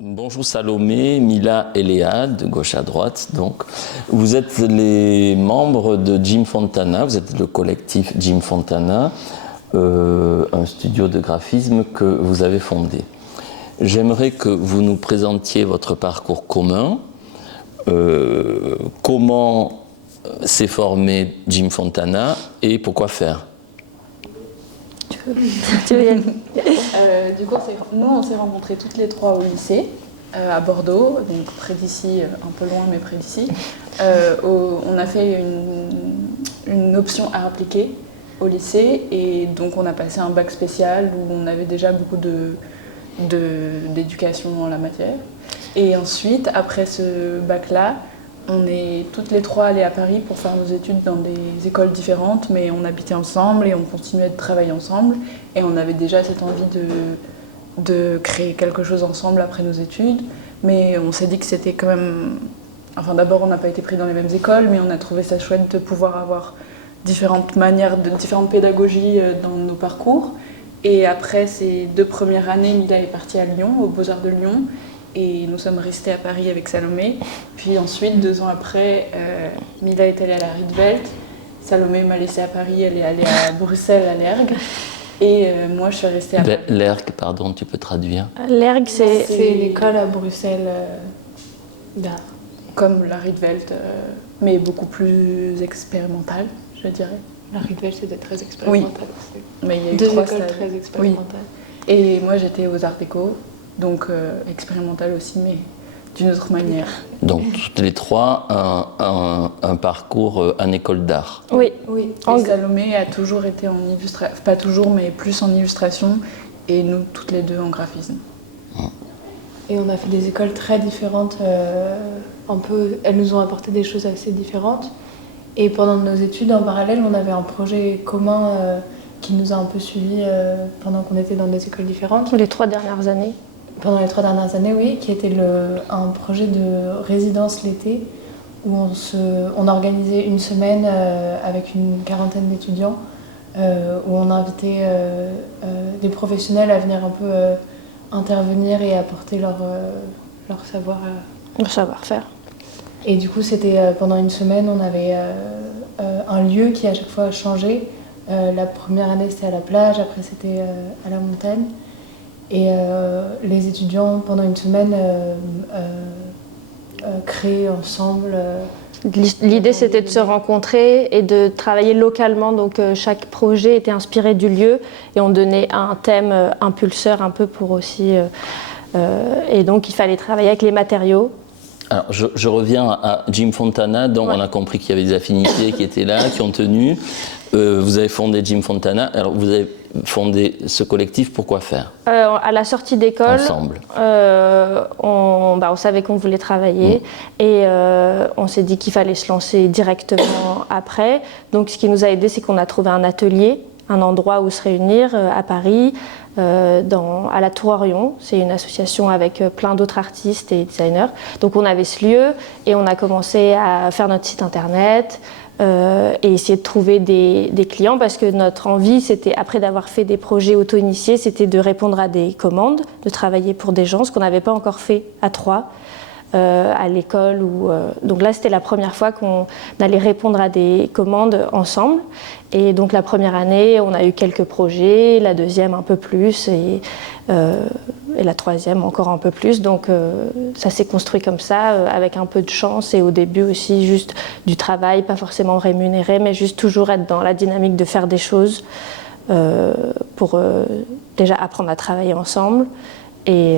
Bonjour Salomé, Mila et Léa, de gauche à droite. Donc, vous êtes les membres de Jim Fontana, vous êtes le collectif Jim Fontana, un studio de graphisme que vous avez fondé. J'aimerais que vous nous présentiez votre parcours commun, comment s'est formé Jim Fontana et pourquoi faire. Tu veux y aller? Du coup, nous, on s'est rencontrés toutes les trois au lycée, à Bordeaux, donc près d'ici, un peu loin, mais près d'ici. On a fait une option art appliqué au lycée, et donc on a passé un bac spécial où on avait déjà beaucoup d'éducation en la matière. Et ensuite, après ce bac-là, on est toutes les trois allées à Paris pour faire nos études dans des écoles différentes, mais on habitait ensemble et on continuait de travailler ensemble. Et on avait déjà cette envie de créer quelque chose ensemble après nos études. Mais on s'est dit que c'était quand même... Enfin, d'abord, on n'a pas été pris dans les mêmes écoles, mais on a trouvé ça chouette de pouvoir avoir différentes manières, différentes pédagogies dans nos parcours. Et après ces 2 premières années, Mila est partie à Lyon, aux Beaux-Arts de Lyon. Et nous sommes restés à Paris avec Salomé. Puis ensuite, 2 ans après, Mila est allée à la Rietveld. Salomé m'a laissée à Paris, elle est allée à Bruxelles, à l'ERG. Et moi, je suis restée à Paris. L'ERG, pardon, tu peux traduire? L'ERG, c'est l'école à Bruxelles d'art. Comme la Rietveld, mais beaucoup plus expérimentale, je dirais. La Rietveld, c'était très expérimental. Oui, mais il y a eu 2 3 écoles stages. très expérimentales. Oui. Et moi, j'étais aux Arts Déco, donc expérimentale aussi, mais d'une autre manière. Donc, toutes les trois, un parcours en école d'art. Oui. Et Salomé a toujours été en illustration, pas toujours, mais plus en illustration, et nous, toutes les deux, en graphisme. Et on a fait des écoles très différentes, elles nous ont apporté des choses assez différentes. Et pendant nos études, en parallèle, on avait un projet commun qui nous a un peu suivis pendant qu'on était dans des écoles différentes. Les 3 dernières années. Pendant les 3 dernières années, oui, qui était un projet de résidence l'été, où on organisait une semaine avec une quarantaine d'étudiants, où on invitait des professionnels à venir un peu intervenir et apporter leur savoir. Leur savoir-faire. Et du coup, c'était pendant une semaine, on avait un lieu qui à chaque fois a changé. La première année, c'était à la plage, après c'était à la montagne. Et les étudiants, pendant une semaine, créaient ensemble. L'idée, c'était de se rencontrer et de travailler localement. Donc, chaque projet était inspiré du lieu et on donnait un thème impulseur un peu pour aussi... et donc, il fallait travailler avec les matériaux. Alors, je reviens à Jim Fontana, dont on a compris qu'il y avait des affinités qui étaient là, qui ont tenu. Vous avez fondé Jim Fontana. Alors, vous avez fondé ce collectif, pourquoi faire? À la sortie d'école, ensemble. On savait qu'on voulait travailler et on s'est dit qu'il fallait se lancer directement après. Donc, ce qui nous a aidé, c'est qu'on a trouvé un atelier, un endroit où se réunir à Paris, à la Tour Orion. C'est une association avec plein d'autres artistes et designers. Donc on avait ce lieu et on a commencé à faire notre site internet et essayer de trouver des clients parce que notre envie, c'était, après d'avoir fait des projets auto-initiés, c'était de répondre à des commandes, de travailler pour des gens, ce qu'on n'avait pas encore fait à 3. À l'école. Donc là, c'était la première fois qu'on allait répondre à des commandes ensemble. Et donc la première année, on a eu quelques projets, la deuxième un peu plus et la troisième encore un peu plus. Donc ça s'est construit comme ça, avec un peu de chance et au début aussi juste du travail, pas forcément rémunéré, mais juste toujours être dans la dynamique de faire des choses pour déjà apprendre à travailler ensemble. Et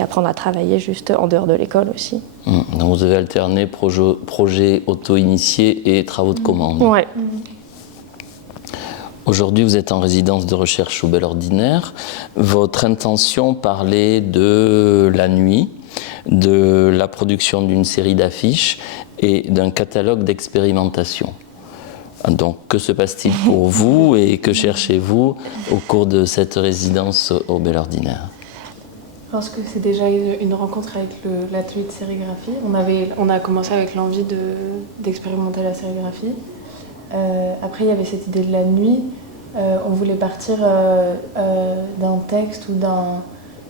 apprendre à travailler juste en dehors de l'école aussi. Donc vous avez alterné projet auto-initié et travaux de commande. Ouais. Aujourd'hui, vous êtes en résidence de recherche au Bel Ordinaire. Votre intention parlait de la nuit, de la production d'une série d'affiches et d'un catalogue d'expérimentation. Donc, que se passe-t-il pour vous et que cherchez-vous au cours de cette résidence au Bel Ordinaire? Je pense que c'est déjà une rencontre avec l'atelier de sérigraphie. On a commencé avec l'envie d'expérimenter la sérigraphie. Après, il y avait cette idée de la nuit. On voulait partir d'un texte ou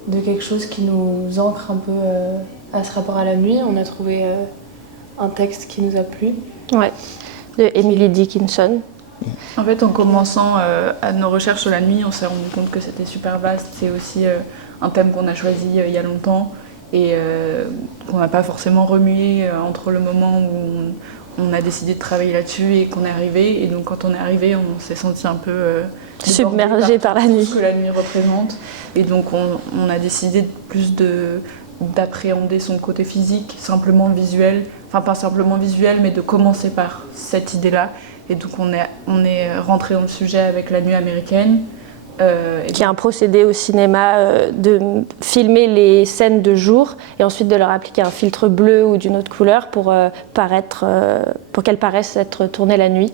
de quelque chose qui nous ancre un peu à ce rapport à la nuit. On a trouvé un texte qui nous a plu. Ouais, de Emily Dickinson. En fait, en commençant à nos recherches sur la nuit, on s'est rendu compte que c'était super vaste. C'est aussi un thème qu'on a choisi il y a longtemps et qu'on n'a pas forcément remué entre le moment où on a décidé de travailler là-dessus et qu'on est arrivé. Et donc, quand on est arrivé, on s'est senti un peu submergé par la nuit. Ce que la nuit représente. Et donc, on a décidé d'appréhender son côté physique, simplement visuel. Enfin, pas simplement visuel, mais de commencer par cette idée-là. Et donc on est rentré dans le sujet avec La Nuit américaine. Qui est un procédé au cinéma de filmer les scènes de jour et ensuite de leur appliquer un filtre bleu ou d'une autre couleur pour qu'elles paraissent être tournées la nuit.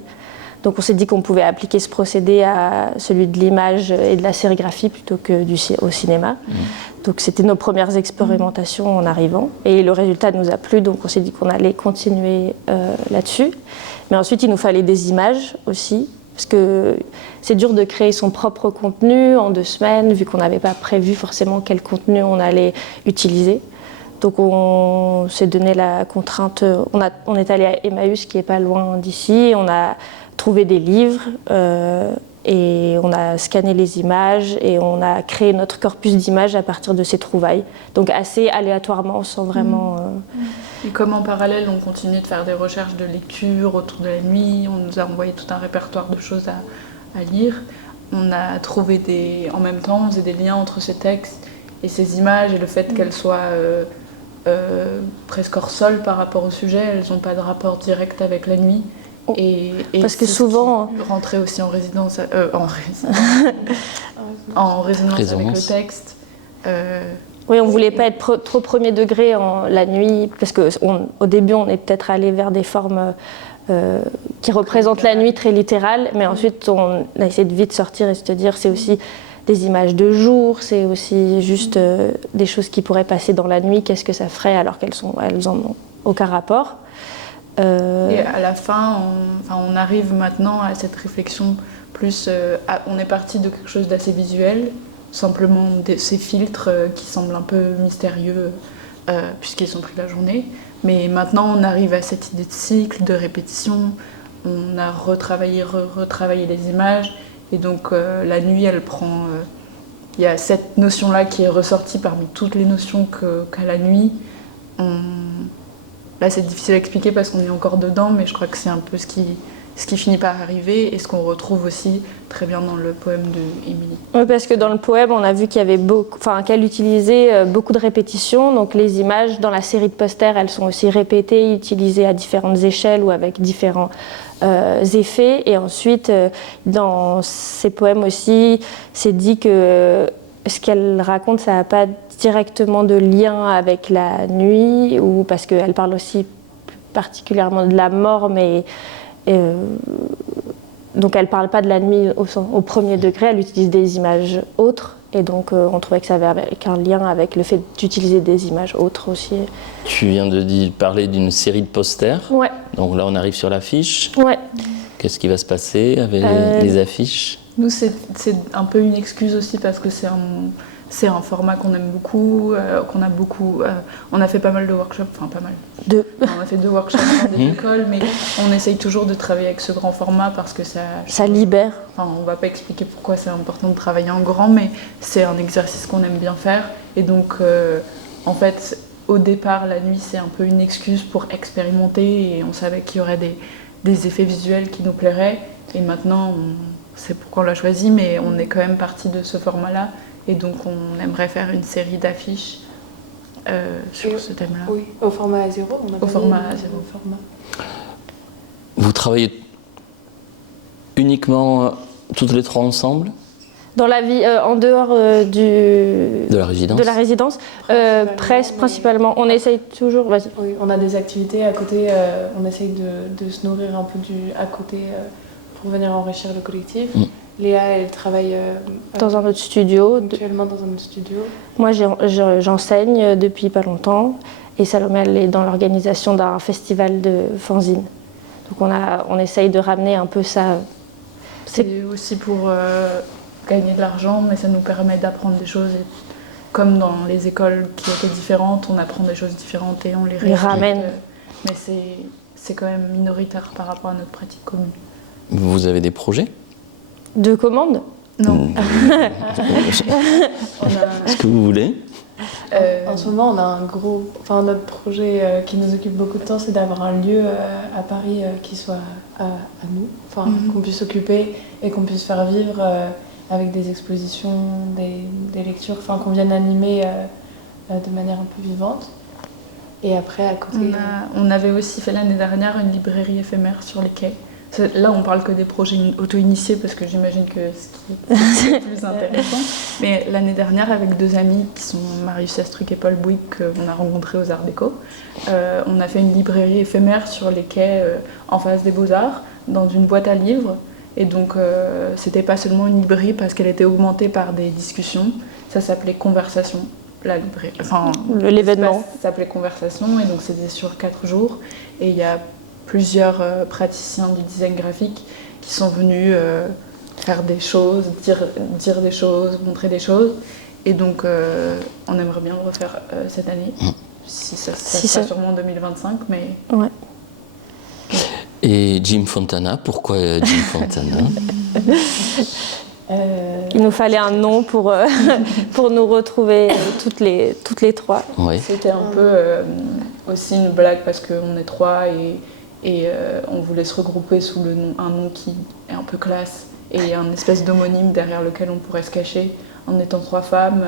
Donc on s'est dit qu'on pouvait appliquer ce procédé à celui de l'image et de la sérigraphie plutôt que au cinéma. Donc c'était nos premières expérimentations en arrivant et le résultat nous a plu, donc on s'est dit qu'on allait continuer là-dessus. Mais ensuite il nous fallait des images aussi, parce que c'est dur de créer son propre contenu en 2 semaines, vu qu'on n'avait pas prévu forcément quel contenu on allait utiliser. Donc on s'est donné la contrainte, on est allé à Emmaüs qui n'est pas loin d'ici, on a trouvé des livres et on a scanné les images et on a créé notre corpus d'images à partir de ces trouvailles. Donc assez aléatoirement, sans vraiment... Et comme en parallèle, on continuait de faire des recherches de lecture autour de la nuit, on nous a envoyé tout un répertoire de choses à lire. On a trouvé en même temps, on faisait des liens entre ces textes et ces images et le fait qu'elles soient presque hors sol par rapport au sujet, elles n'ont pas de rapport direct avec la nuit. Et parce que souvent rentrer aussi en résonance avec le texte. Oui, on ne voulait pas être trop premier degré la nuit, parce qu'au début, on est peut-être allé vers des formes qui représentent la nuit très littérales, mais ensuite, on a essayé de vite sortir et se dire c'est aussi des images de jour, c'est aussi juste des choses qui pourraient passer dans la nuit, qu'est-ce que ça ferait alors qu'elles n'en ont aucun rapport. Et à la fin, on arrive maintenant à cette réflexion plus... on est parti de quelque chose d'assez visuel, simplement ces filtres qui semblent un peu mystérieux puisqu'ils sont pris la journée. Mais maintenant, on arrive à cette idée de cycle, de répétition. On a retravaillé les images. Et donc, la nuit, elle prend... Il y a cette notion-là qui est ressortie parmi toutes les notions qu'a la nuit. Là, c'est difficile à expliquer parce qu'on est encore dedans, mais je crois que c'est un peu ce qui finit par arriver et ce qu'on retrouve aussi très bien dans le poème de Émilie. Oui, parce que dans le poème, on a vu qu'il y avait qu'elle utilisait beaucoup de répétitions. Donc les images dans la série de posters, elles sont aussi répétées, utilisées à différentes échelles ou avec différents effets. Et ensuite, dans ces poèmes aussi, c'est dit que ce qu'elle raconte, ça n'a pas directement de lien avec la nuit, ou parce qu'elle parle aussi particulièrement de la mort, mais donc elle ne parle pas de la nuit au premier degré, elle utilise des images autres, et donc on trouvait que ça avait un lien avec le fait d'utiliser des images autres aussi. Tu viens de parler d'une série de posters. Ouais. Donc là, on arrive sur l'affiche. Ouais. Qu'est-ce qui va se passer avec les affiches ? Nous, c'est un peu une excuse aussi parce que c'est un format qu'on aime beaucoup, on a fait pas mal de workshops, enfin pas mal. On a fait 2 workshops dans des écoles, mais on essaye toujours de travailler avec ce grand format parce que ça libère. Enfin, on va pas expliquer pourquoi c'est important de travailler en grand, mais c'est un exercice qu'on aime bien faire. Et donc, en fait, au départ, la nuit, c'est un peu une excuse pour expérimenter et on savait qu'il y aurait des effets visuels qui nous plairaient. Et maintenant, c'est pourquoi on l'a choisi, mais on est quand même parti de ce format-là. Et donc, on aimerait faire une série d'affiches sur ce thème-là. Oui, au format A0. Au format A0. Vous travaillez uniquement toutes les 3 ensemble ? Dans la vie, en dehors de la résidence. De la résidence, principalement. On essaye toujours. Vas-y. Oui, on a des activités à côté. On essaye de se nourrir un peu à côté pour venir enrichir le collectif. Léa, elle travaille dans un autre studio. Actuellement dans un autre studio. Moi, j'enseigne depuis pas longtemps. Et Salomé, elle est dans l'organisation d'un festival de fanzine. Donc on essaye de ramener un peu ça. C'est aussi pour gagner de l'argent, mais ça nous permet d'apprendre des choses comme dans les écoles qui étaient différentes, on apprend des choses différentes et on les Les ramène. Mais c'est quand même minoritaire par rapport à notre pratique commune. Vous avez des projets? De commandes? Non. Ce que vous voulez? En ce moment, on a notre projet qui nous occupe beaucoup de temps, c'est d'avoir un lieu à Paris qui soit à nous, qu'on puisse occuper et qu'on puisse faire vivre avec des expositions, des lectures, qu'on vienne animer de manière un peu vivante. Et après, à côté... On avait aussi fait l'année dernière une librairie éphémère sur les quais. Là, on parle que des projets auto-initiés parce que j'imagine que ce qui est le plus intéressant. Mais l'année dernière, avec 2 amis qui sont Marius Astruc et Paul Bouygues, qu'on a rencontrés aux Arts Déco, on a fait une librairie éphémère sur les quais en face des Beaux-Arts, dans une boîte à livres. Et donc, c'était pas seulement une librairie parce qu'elle était augmentée par des discussions. Ça s'appelait Conversation. L'événement s'appelait Conversation et donc c'était sur 4 jours. Et il y a plusieurs praticiens du design graphique qui sont venus faire des choses, dire des choses, montrer des choses. Et donc, on aimerait bien le refaire cette année. Si ça sera sûrement en 2025, mais... Ouais. Et Jim Fontana, pourquoi Jim Fontana? Il nous fallait un nom pour nous retrouver toutes les 3. Oui. C'était un peu aussi une blague parce qu'on est 3 et on voulait se regrouper sous un nom qui est un peu classe et un espèce d'homonyme derrière lequel on pourrait se cacher en étant 3 femmes,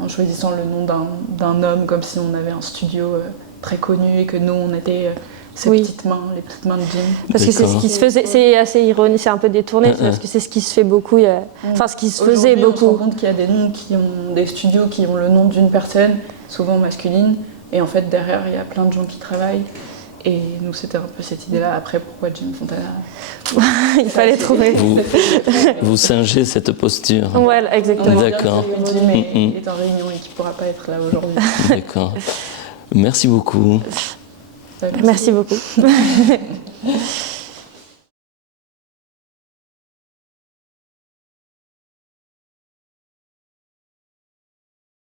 en choisissant le nom d'un homme comme si on avait un studio très connu et que nous on était ses petites mains, les petites mains de Jim. Parce que c'est ce qui se faisait, c'est assez ironique, c'est un peu détourné, parce que c'est ce qui se fait beaucoup, ce qui se faisait beaucoup. On se rend compte qu'il y a des noms qui ont des studios qui ont le nom d'une personne, souvent masculine, et en fait derrière il y a plein de gens qui travaillent. Et nous, c'était un peu cette idée-là. Après, pourquoi Jim Fontana? Il fallait trouver. Vous singez cette posture. Voilà, exactement. D'accord. Jim est en réunion et qui ne pourra pas être là aujourd'hui. D'accord. Merci beaucoup. Merci beaucoup.